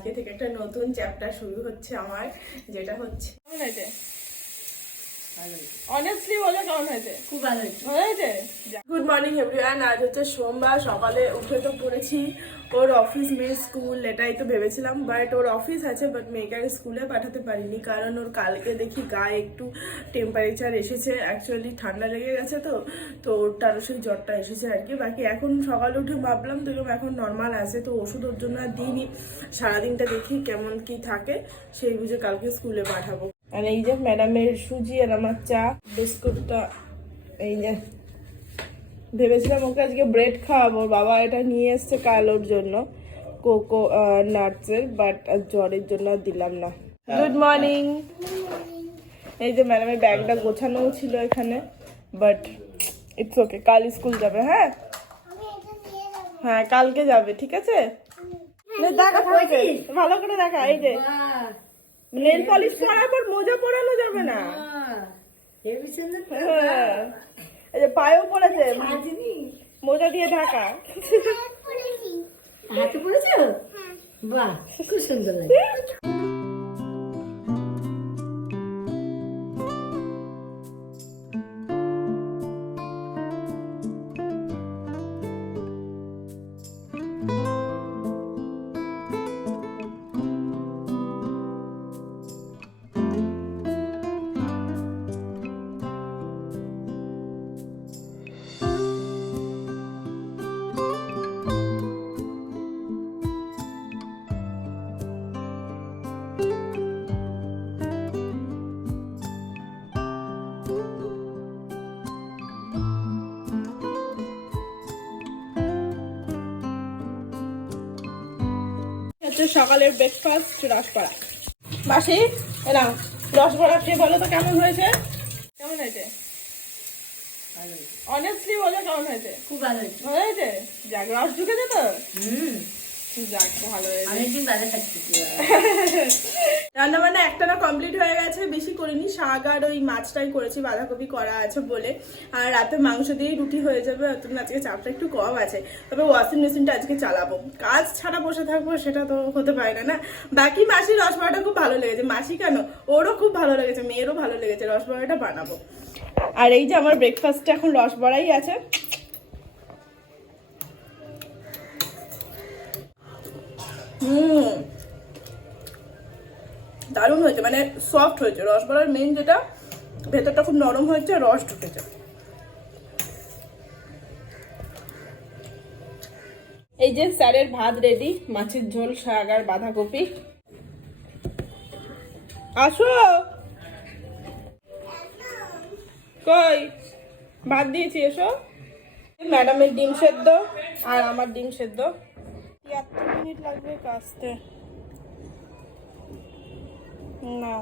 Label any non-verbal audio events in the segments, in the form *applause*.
আজকে থেকে একটা নতুন চ্যাপ্টার শুরু হচ্ছে আমার যেটা হচ্ছে অনেস্টলি বলে কেমন হয়েছে? খুব ভালো হয়েছে। ভালো হয়েছে? গুড মর্নিং এভরিওয়ান আজ হচ্ছে সোমবার সকালে উঠে তো পড়েছি। ওর অফিস মেয়ে স্কুল এটাই তো ভেবেছিলাম বাট ওর অফিস আছে বাট মেয়েকে স্কুলে পাঠাতে পারিনি কারণ ওর কালকে দেখি গায়ে একটু টেম্পারেচার এসেছে। অ্যাকচুয়ালি ঠান্ডা লেগে গেছে তো তো ওরটারও সেই জ্বরটা এসেছে আর কি। বাকি এখন সকালে উঠে ভাবলাম দেখলাম এখন নর্মাল আছে তো ওষুধ ওর জন্য আর দিইনি। সারাদিনটা দেখি কেমন কি থাকে সেই বুঝে কালকে স্কুলে পাঠাবো। আর এই যে ম্যাডামের সুজি আর আমার চা বিস্কুটটা এই যে ভেবেছিলাম ওকে আজকে ব্রেড খাওয়াবো। বাবা এটা নিয়ে এসছে কাল ওর জন্য কোকো নাটসের বাট জ্বরের জন্য দিলাম না। গুড মর্নিং এই যে ম্যাডামের ব্যাগটা গোছানোও ছিল এখানে বাট ইটস ওকে কাল স্কুল যাবে হ্যাঁ? হ্যাঁ কালকে যাবে ঠিক আছে? দেখা ভালো করে দেখা এই যে। নেল পলিশ পরার পর মোজা পরানো যাবে না। সুন্দর হ্যাঁ। এই যে পায়েও পড়েছে? মোজা দিয়ে ঢাকা। হাতে পড়েছো বাহ খুব সুন্দর লাগে হচ্ছে সকালের ব্রেকফাস্ট রসবড়া মাসি এরা রসবড়া খেয়ে বলো তো কেমন হয়েছে? কেমন হয়েছে। অনেস্টলি বলো কেমন হয়েছে? খুব ভালো হয়েছে। ভালো হয়েছে? যাক রস ঢুকেছে তো? হুম। রান্না বান্না একটা না কমপ্লিট হয়ে গেছে বেশি করিনি। শাক আর ওই মাছটাই করেছি বাঁধাকপি করা আছে বলে। আর রাতে মাংস দিয়েই রুটি হয়ে যাবে অত আজকে চাপটা একটু কম আছে। তবে ওয়াশিং মেশিনটা আজকে চালাবো। কাজ ছাড়া বসে থাকব সেটা তো হতে পারে না না? বাকি মাসির রসবড়াটা খুব ভালো লেগেছে। মাসি কেন? ওরও খুব ভালো লেগেছে মেয়েরও ভালো লেগেছে রসবড়াটা বানাবো। আর এই যে আমার ব্রেকফাস্টে এখন রসবড়াই আছে। হুম। দারুণ হয়েছে মানে সফট হয়েছে। রসবড়ার মেন যেটা, ভেতরটা খুব নরম হয়েছে রস ঢুকেছে। এই যে স্যারের ভাত রেডি মাছের ঝোল, শাক আর বাঁধাকপি। আসো। কই? ভাত দিয়েছি, এসো। ম্যাডামের ডিম সেদ্ধ, আর আমার ডিম সেদ্ধ। এত মিনিট লাগবে কাজতে। না।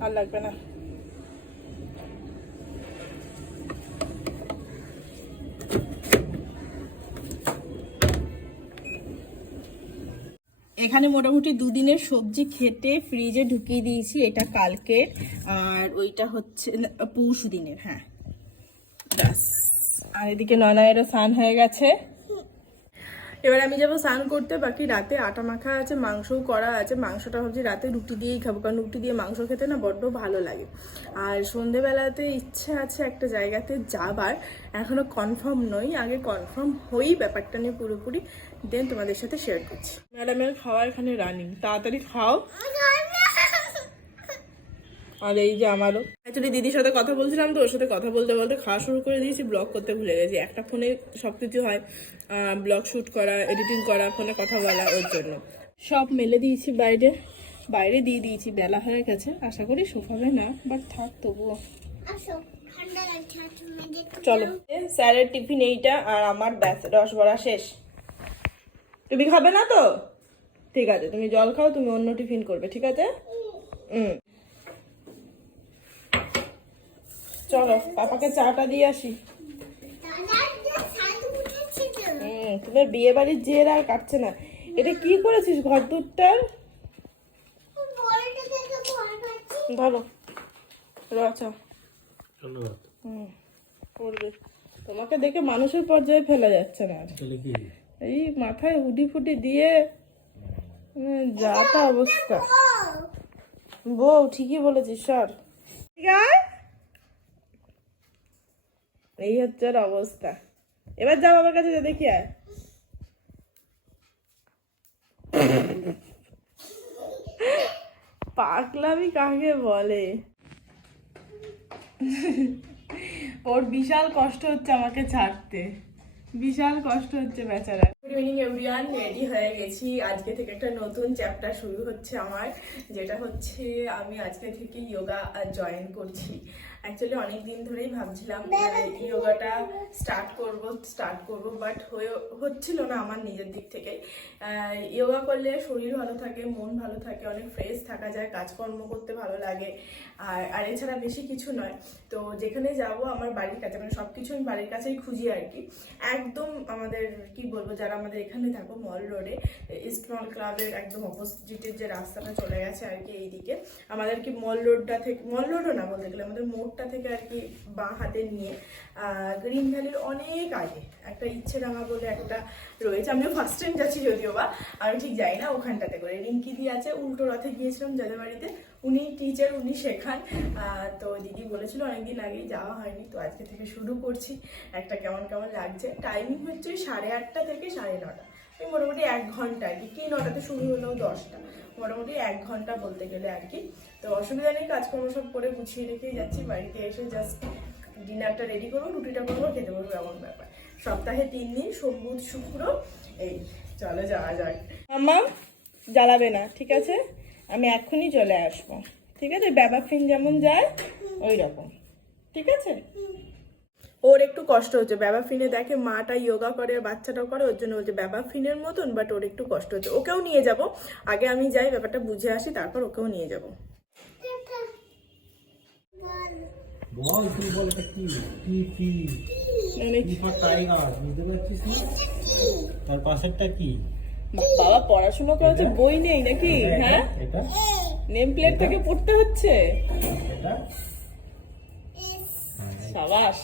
আর লাগবে না। এখানে মোটামুটি দুদিনের সবজি খেটে ফ্রিজে ঢুকিয়ে দিয়েছি, এটা কালকের। আর ওইটা হচ্ছে পৌষ দিনের হ্যাঁ। ব্যাস। আর এদিকে ননায়েরও স্নান হয়ে গেছে। এবার আমি যাব স্নান করতে, বাকি রাতে আটা মাখা আছে, মাংসও করা আছে। মাংসটা ভাবছি রাতে রুটি দিয়েই খাব, কারণ রুটি দিয়ে মাংস খেতে না বড্ড ভালো লাগে। আর সন্ধেবেলাতে ইচ্ছে আছে একটা জায়গাতে যাবার। এখনও কনফার্ম নই, আগে কনফার্ম হই ব্যাপারটা নিয়ে পুরোপুরি। দেন তোমাদের সাথে শেয়ার করছি। ম্যাডামের খাওয়া এখানে রানিং তাড়াতাড়ি খাও। আর এই যে আমারও। অ্যাকচুয়ালি দিদির সাথে কথা বলছিলাম তো, ওর সাথে কথা বলতে বলতে খাওয়া শুরু করে দিয়েছি ব্লগ করতে ভুলে গেছি। একটা ফোনে সব কিছু হয় ব্লগ শ্যুট করা এডিটিং করা, ফোনে কথা বলা, ওর জন্য। সব মেলে দিয়েছি বাইরে। বাইরে দিয়ে দিয়েছি, বেলা হয়ে গেছে। আশা করি শুকাবে না বাট থাক তবুও। চলো। স্যারের টিফিন এইটা আর আমার ব্যাস, রসবড়া শেষ। তুমি খাবে না তো? ঠিক আছে তুমি জল খাও তুমি অন্য টিফিন করবে ঠিক আছে? হুম। চলো পাপাকে চাটা দিয়ে আসি। হুম তোমার বিয়ে বাড়ির জের আর কাটছে না। এটা কি করেছিস ঘর দুধটার ধরো। রচা ধন্যবাদ হুম করবে। তোমাকে দেখে মানুষের পর্যায়ে ফেলা যাচ্ছে না। এই মাথায় হুডি ফুডি দিয়ে উম, যা তা অবস্থা। বউ ঠিকই বলেছিস সর। আছে? এই হচ্ছে ওর অবস্থা। এবার যাও আমার কাছে যা দেখি আয়। পাগলামি কাকে বলে? ওর বিশাল কষ্ট হচ্ছে আমাকে ছাড়তে। বিশাল কষ্ট হচ্ছে বেচারা ইভিনিং এভরিওয়ান রেডি হয়ে গেছি। আজকে থেকে একটা নতুন চ্যাপ্টার শুরু হচ্ছে আমার, যেটা হচ্ছে আমি আজকে থেকে ইয়োগা জয়েন করছি। অ্যাকচুয়ালি অনেক দিন ধরেই ভাবছিলাম ইয়োগাটা স্টার্ট করব স্টার্ট করব বাট হয়ে হচ্ছিল না আমার নিজের দিক থেকে। ইয়োগা করলে শরীর ভালো থাকে, মন ভালো থাকে, অনেক ফ্রেশ থাকা যায়, কাজকর্ম করতে ভালো লাগে। আর আর এছাড়া বেশি কিছু নয়। তো যেখানে যাব, আমার বাড়ির কাছে মানে সব কিছু আমি বাড়ির কাছেই খুঁজি আর কি। একদম আমাদের, কি বলব, যারা আমাদের এখানে থাকো মল রোডে ইস্ট মল ক্লাবের একদম অপোজিটের যে রাস্তাটা চলে গেছে আর কি এইদিকে। আমাদের কি মল রোডটা থেকে মল রোডও না বলতে গেলে, আমাদের মোড়টা থেকে আর কি বাঁ হাতে নিয়ে গ্রিন ভ্যালির অনেক আগে একটা ইচ্ছে ডাঙা বলে একটা রয়েছে। আমিও ফার্স্ট টাইম যাচ্ছি যদিও বা, আমি ঠিক যাই না ওখানটাতে করে। রিঙ্কি দিয়ে আছে, উল্টো রথে গিয়েছিলাম যাদের বাড়িতে উনি টিচার উনি শেখান। তো দিদি বলেছিল অনেকদিন আগেই যাওয়া হয়নি, তো আজকে থেকে শুরু করছি। একটা কেমন কেমন লাগছে। টাইমিং হচ্ছে সাড়ে আটটা থেকে সাড়ে নটা। মোটামুটি এক ঘণ্টা আর কি। নটাতে শুরু হলেও দশটা। মোটামুটি এক ঘণ্টা বলতে গেলে আর কি। তো অসুবিধা নেই, কাজকর্ম সব করে গুছিয়ে রেখেই যাচ্ছি। বাড়িতে এসে জাস্ট ডিনারটা রেডি করব, রুটিটা করব, খেতে বলব এমন ব্যাপার। সপ্তাহে তিন দিন, সোম, বুধ, শুক্র, এই, চলো যাওয়া যাক। আমার জ্বালাবে না, ঠিক আছে? আমি এক্ষুনি চলে আসব। ঠিক আছে? ব্যাবাফিন যেমন যায় ওই রকম ঠিক আছে? ওর একটু কষ্ট হচ্ছে। ব্যাবা ফিনে দেখে মাটা যোগা করে বাচ্চাটাও করে ওর জন্য বলছে ব্যাবাফিনের মতন বাট ওর একটু কষ্ট হচ্ছে। ওকেও নিয়ে যাব। আগে আমি যাই ব্যাপারটা বুঝে আসি তারপর ওকেও নিয়ে যাব। বল তুই বল এটা কি? কি কি? মানে তার পাশেরটা কি? বাবা পড়াশোনা করেছে বই নেই নাকি? হ্যাঁ? নেম প্লেট থেকে পড়তে হচ্ছে? সাবাস।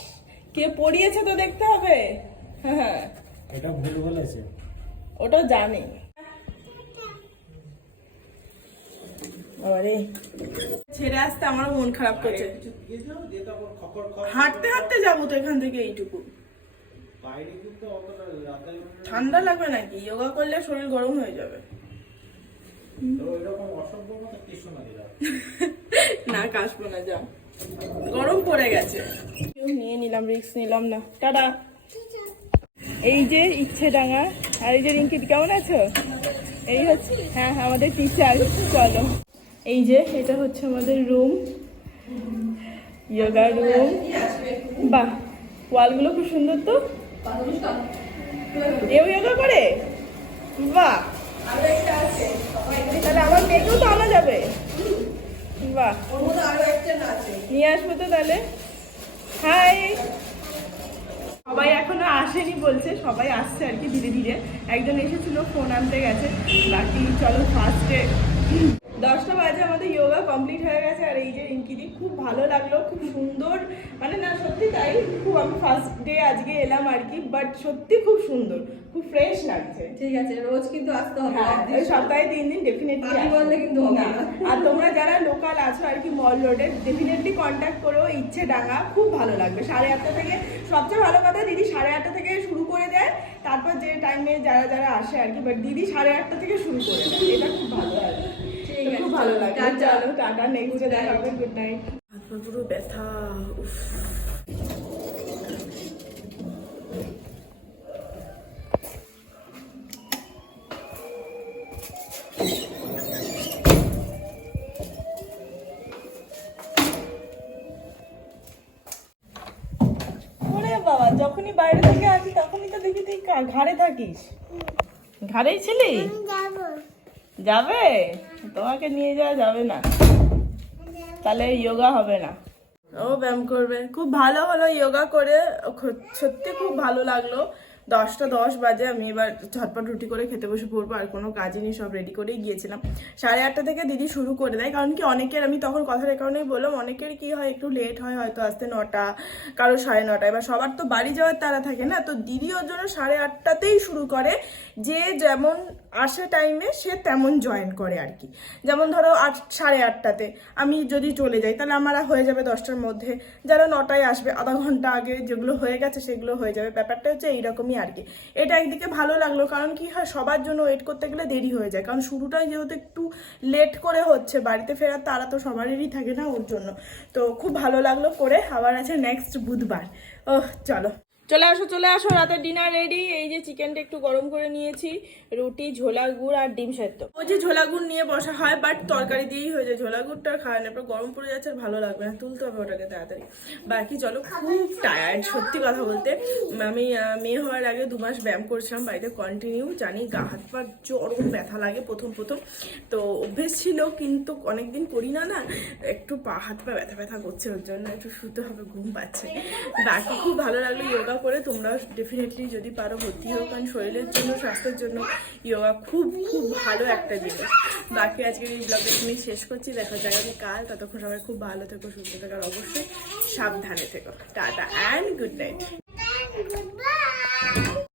কে পড়িয়েছে তো দেখতে হবে। হ্যাঁ। এটা ভুল বলেছে। ওটাও জানি। বাবারে। ছেড়ে আসতে আমার মন খারাপ করছে। হাঁটতে হাঁটতে যাব তো এখান থেকে এইটুকু বাইরে কিন্তু অতটা রাতের বেলা ঠান্ডা লাগবে নাকি? যোগা করলে শরীর গরম হয়ে যাবে। *laughs* না কাশবো না যা গরম পড়ে গেছে। নিয়ে নিলাম রিক্স নিলাম না। টাটা। এই যে ইচ্ছে ডাঙা আর এই যে রিঙ্কিত কেমন আছো? এই হচ্ছে হ্যাঁ হ্যাঁ, আমাদের টিচার চলো। এই যে এটা হচ্ছে আমাদের রুম যোগা রুম বাহ ওয়ালগুলো খুব সুন্দর তো? এও যোগা করে? বাহ। তাহলে আমার মেয়েকেও তো আনা যাবে। বাহ। নিয়ে আসব তো তাহলে। হাই সবাই এখনও আসেনি বলছে, সবাই আসছে আর কি ধীরে ধীরে। একজন এসেছিল ফোন আনতে গেছে। বাকি চলো ফার্স্টে দশটা বাজে, আমাদের যোগা কমপ্লিট হয়ে গেছে, আর এই যে রিঙ্কিদি, খুব ভালো লাগল, খুব সুন্দর। মানে না, সত্যি তাই, খুব আমি ফার্স্ট ডে আজকে এলাম আর কি বাট সত্যি খুব সুন্দর। খুব ফ্রেশ লাগছে। ঠিক আছে রোজ কিন্তু আসতে হবে হ্যাঁ, সপ্তাহে তিন দিন ডেফিনেটলি বাকি বললে কিন্তু হবে না। আর তোমরা যারা লোকাল আছো আর কি মল রোডে ডেফিনেটলি কন্ট্যাক্ট করো ইচ্ছে ডাঙা খুব ভালো লাগবে। সাড়ে আটটা থেকে সবচেয়ে ভালো কথা দিদি সাড়ে আটটা থেকে শুরু করে দেয়। তারপর যে টাইমে যারা যারা আসে আর কি বাট দিদি সাড়ে আটটা থেকে শুরু করে দেয়। এটা খুব ভালো লাগে ঠিক আছে, খুব ভালো লাগে টাটা। চলো টাটা নেক্সট দেখা হবে গুড নাইট হাত পুরো ব্যথা আসি তখনই তো দেখি তুই ঘাড়ে থাকিস। ঘাড়েই ছিলি? যাবে। তোমাকে নিয়ে যাওয়া যাবে না। তাহলে যোগা হবে না। ও ব্যায়াম করবে। খুব ভালো হলো যোগা করে। সত্যি খুব ভালো লাগল। দশটা দশ বাজে, আমি এবার ঝটপট রুটি করে খেতে বসে পড়ব, আর কোনো কাজই নেই, সব রেডি করেই গিয়েছিলাম। সাড়ে আটটা থেকে দিদি শুরু করে দেয়, কারণ কি অনেকের, আমি তখন কথার কারণেই বললাম, অনেকের কি হয়, একটু লেট হয়, হয়তো আসতে নটা, কারও সাড়ে নটা, এবার সবার তো বাড়ি যাওয়ার তারা থাকে না, তো দিদি ওর জন্য সাড়ে আটটাতেই শুরু করে, যে যেমন আসে টাইমে সে তেমন জয়েন করে আর কি। যেমন ধরো আট, সাড়ে আটটাতে আমি যদি চলে যাই, তাহলে আমার হয়ে যাবে দশটার মধ্যে। যারা নটায় আসবে, আধা ঘণ্টা আগে যেগুলো হয়ে গেছে সেগুলো হয়ে যাবে। ব্যাপারটা হচ্ছে এইরকমই আর কি। এটা একদিকে ভালো লাগল, কারণ কি হয়, সবার জন্য ওয়েট করতে গেলে দেরি হয়ে যায়। কারণ শুরুটাই যেহেতু একটু লেট করে হচ্ছে, বাড়িতে ফেরার তারা তো সবারই থাকে না ওর জন্য। তো খুব ভালো লাগল করে, আবার আছে নেক্সট বুধবার। ওহ, চলো। চলে আসো চলে আসো, রাতের ডিনার রেডি এই যে চিকেনটা একটু গরম করে নিয়েছি, রুটি, ঝোলা গুড় আর ডিম সেদ্ধ। ওই যে ঝোলা গুড় নিয়ে বসা হয় বাট তরকারি দিয়েই হয়ে যায়। ঝোলা গুড়টা খাওয়া না এরপর গরম পড়ে যাচ্ছে, আর ভালো লাগবে না। তুলতে হবে ওটাকে তাড়াতাড়ি। বাকি চলো, খুব টায়ার্ড সত্যি কথা বলতে। আমি মেয়ে হওয়ার আগে দু মাস ব্যায়াম করছিলাম, বাড়িতে কন্টিনিউ জানি গা হাত পা চরম ব্যথা লাগে প্রথম প্রথম। তো অভ্যেস ছিল, কিন্তু অনেকদিন করি না না, একটু পা, হাত পা ব্যথা ব্যথা করছে, ওর জন্য একটু শুতে হবে, ঘুম পাচ্ছে। বাকি খুব ভালো লাগল যোগা করে তোমরা ডেফিনেটলি যদি পারো ভর্তি হোক কারণ শরীরের জন্য, স্বাস্থ্যের জন্য যোগা খুব খুব ভালো একটা জিনিস। বাকি আজকের এই ব্লগটা তুমি শেষ করছি। দেখা যায় আমি কাল। ততক্ষণ সবাই খুব ভালো থেকো, সুস্থ থাকার অবশ্যই সাবধানে থেকো। Tata and good night